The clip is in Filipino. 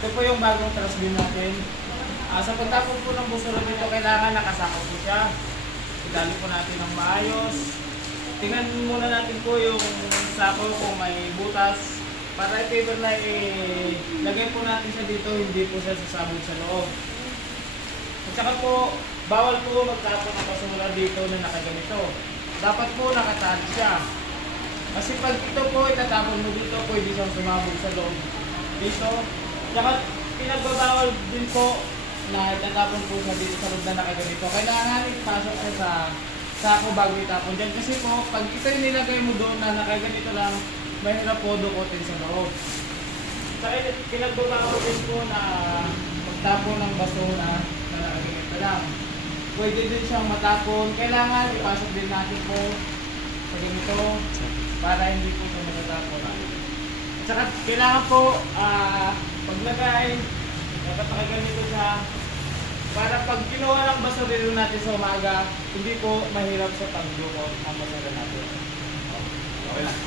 Ito po yung bagong trash bin natin. Sa pagtapon po ng basura dito, kailangan nakasakop po siya. Idali po natin ng maayos. Tingnan muna natin po yung sako kung may butas. Para i-paper na lagay po natin siya dito, hindi po siya sasabog sa loob. At saka po, bawal po magtapon ng basura dito na nakaganito. Dapat po nakatali siya. Kasi pag ito po itatapon mo dito, pwede siyang sumabog sa loob dito. Saka pinagbabawal din po na itatapon po siya dito sa loob na nakaganito. Kailangan ipasok siya sa sako bago itapon dyan. Kasi po, pag ito yung nilagay mo doon na nakaganito lang, mahirap po dukutin sa loob. Saka pinagbabawal din po na magtapon ng basura na nakaganito lang. Pwede din siyang matapon. Kailangan ipasok din natin po sa ganito para hindi po siya matatapon. At saka kailangan po paglagay, dapat nakaganito siya para pag kinuha ng basurero natin sa umaga, hindi po mahirap sa pagdukot ang basura natin. Okay lang.